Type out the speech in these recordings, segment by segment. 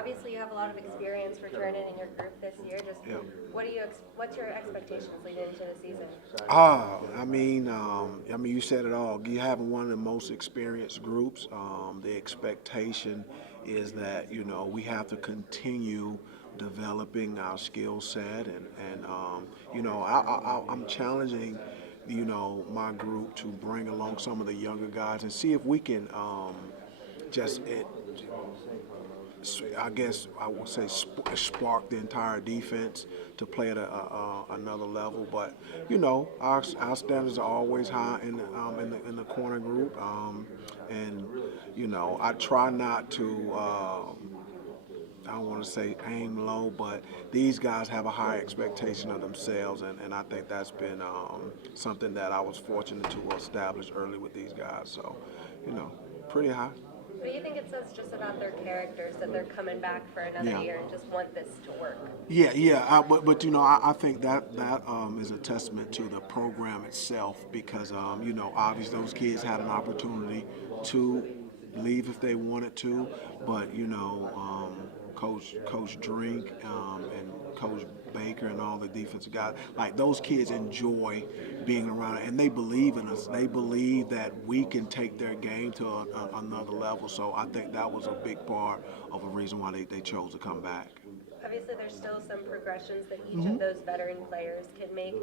Obviously, you have a lot of experience returning in your group this year. Just Yeah. what's your expectations leading into the season? You said it all. You having one of the most experienced groups. The expectation is that we have to continue developing our skill set, I'm challenging my group to bring along some of the younger guys and see if we can just it I guess I would say spark the entire defense to play at another level. But our standards are always high in the corner group, and I try not to. I don't want to say aim low, but these guys have a high expectation of themselves, and I think that's been something that I was fortunate to establish early with these guys. So, you know, pretty high. What do you think it says just about their characters that they're coming back for another Yeah. year and just want this to work? Yeah. But I think that is a testament to the program itself because obviously those kids had an opportunity to leave if they wanted to, but Coach Drink and Coach Baker and all the defensive guys, like those kids enjoy being around it, and they believe in us. They believe that we can take their game to another level. So I think that was a big part of a reason why they chose to come back. Obviously, there's still some progressions that each of those veteran players can make.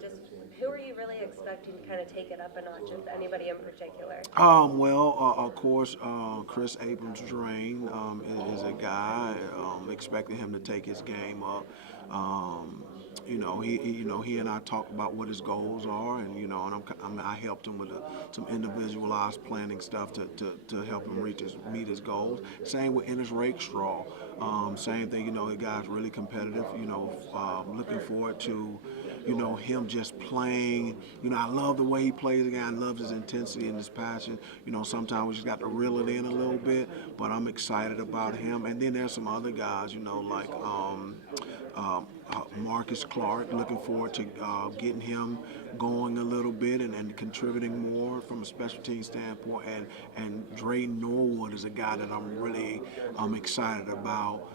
Just who are you really expecting to kind of take it up a notch, if anybody in particular? Of course, Chris Abrams Drain is a guy expecting him to take his game up. He and I talked about what his goals are, I helped him with some individualized planning stuff to help him meet his goals. Same with Ennis Rakestraw. Same thing. The guy's really competitive. Looking forward to him just playing. I love the way he plays again. I love his intensity and his passion. Sometimes we just got to reel it in a little bit, but I'm excited about him. And then there's some other guys, like Marcus Clark. Looking forward to getting him going a little bit and contributing more from a special team standpoint. And Dre Norwood is a guy that I'm excited about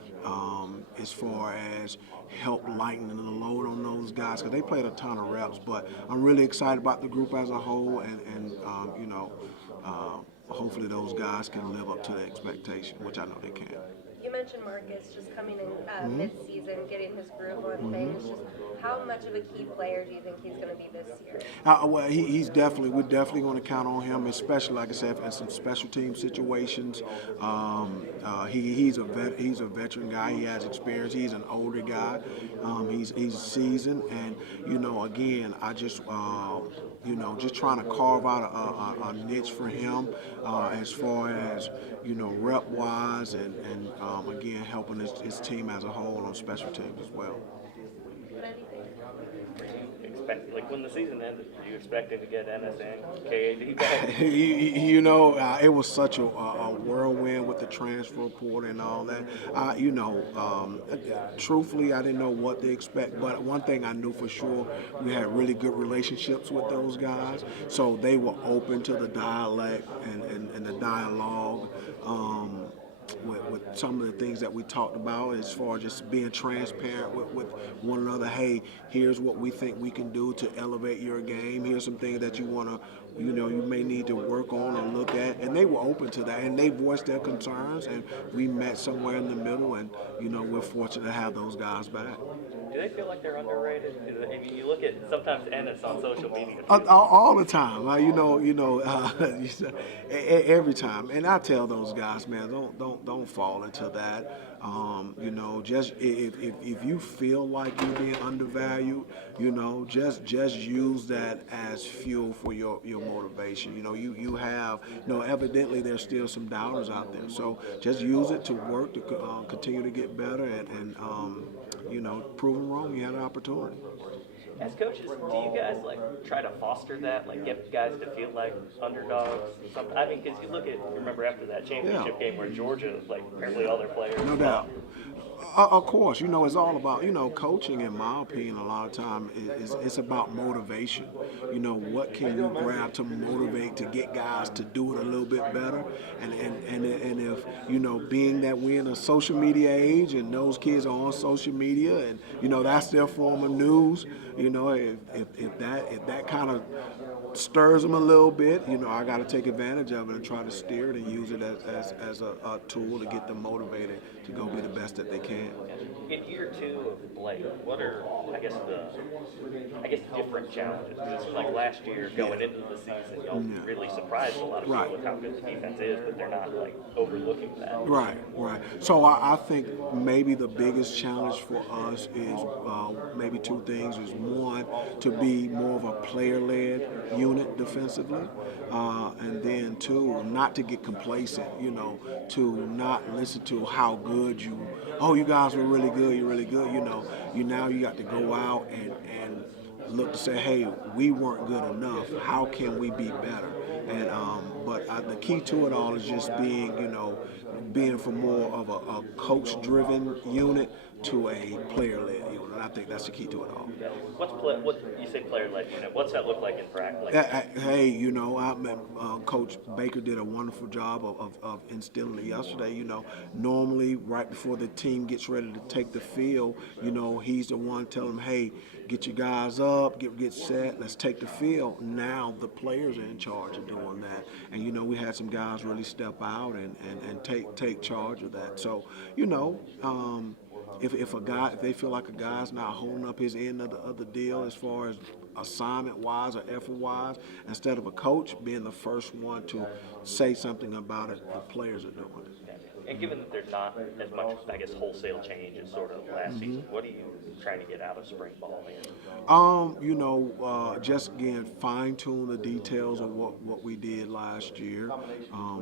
as far as help lightening the load on those guys because they played a ton of reps. But I'm really excited about the group as a whole, hopefully those guys can live up to the expectation, which I know they can. You mentioned Marcus just coming in mid-season, getting his groove on things. Just how much of a key player do you think he's going to be this year? We're definitely going to count on him, especially like I said, in some special team situations. He's a veteran guy. He has experience. He's an older guy. He's seasoned, and again, I just trying to carve out a niche for him as far as rep wise and again helping his team as a whole on special teams as well. Expect like when the season ended, were you expecting to get NSN, KAD back? It was such a whirlwind with the transfer portal and all that. Truthfully, I didn't know what to expect, but one thing I knew for sure, we had really good relationships with those guys, so they were open to the dialect and the dialogue. With some of the things that we talked about as far as just being transparent with one another. Hey, here's what we think we can do to elevate your game. Here's some things that you want to, you may need to work on or look at. And they were open to that, and they voiced their concerns, and we met somewhere in the middle, and, we're fortunate to have those guys back. Do they feel like they're underrated? I mean, you look at sometimes Ennis on social media. All the time, every time, and I tell those guys, man, don't fall into that. Just if you feel like you're being undervalued, just use that as fuel for your motivation. You have, evidently there's still some doubters out there, so just use it to work to continue to get better and prove them wrong. You had an opportunity. As coaches, do you guys like try to foster that, like get guys to feel like underdogs? I mean, because you remember after that championship game where Georgia, like apparently all their players. No doubt. Of course, it's all about, coaching, in my opinion, a lot of time is it's about motivation. What can you grab to motivate to get guys to do it a little bit better? And if, being that we're in a social media age and those kids are on social media and, that's their form of news, if that kind of stirs them a little bit, I got to take advantage of it and try to steer it and use it as a tool to get them motivated to go be the best that they can. In year two of Blake, what are I guess different challenges? Because it seems like last year going into the season, y'all really surprised a lot of Right. people with how good the defense is, but they're not like overlooking that. Right, right. So I think maybe the biggest challenge for us is maybe two things. Is one, to be more of a player-led unit defensively, and then two, not to get complacent. To not listen to how good you. Oh, you guys were really good. You're really good. You got to go out and look to say, hey, we weren't good enough. How can we be better? And but the key to it all is just being from more of a coach-driven unit to a player-led unit. And I think that's the key to it all. What you say player-led unit? What's that look like in practice? Hey, Coach Baker did a wonderful job of instilling it yesterday. Normally right before the team gets ready to take the field, he's the one telling them, hey, get your guys up, get set, let's take the field. Now the players are in charge of doing that. And, we had some guys really step out and take charge of that. So, if they feel like a guy's not holding up his end of the deal as far as assignment-wise or effort-wise, instead of a coach being the first one to say something about it, the players are doing it. And given that there's not as much, I guess, wholesale change as sort of last season, what are you trying to get out of spring ball here? Just again fine tune the details of what we did last year,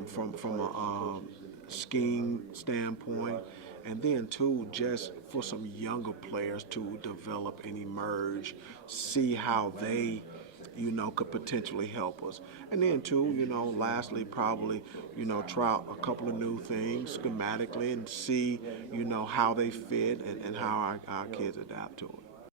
from a scheme standpoint, and then too, just for some younger players to develop and emerge, see how they could potentially help us. And then too, lastly, probably, try out a couple of new things schematically and see, how they fit and how our kids adapt to it.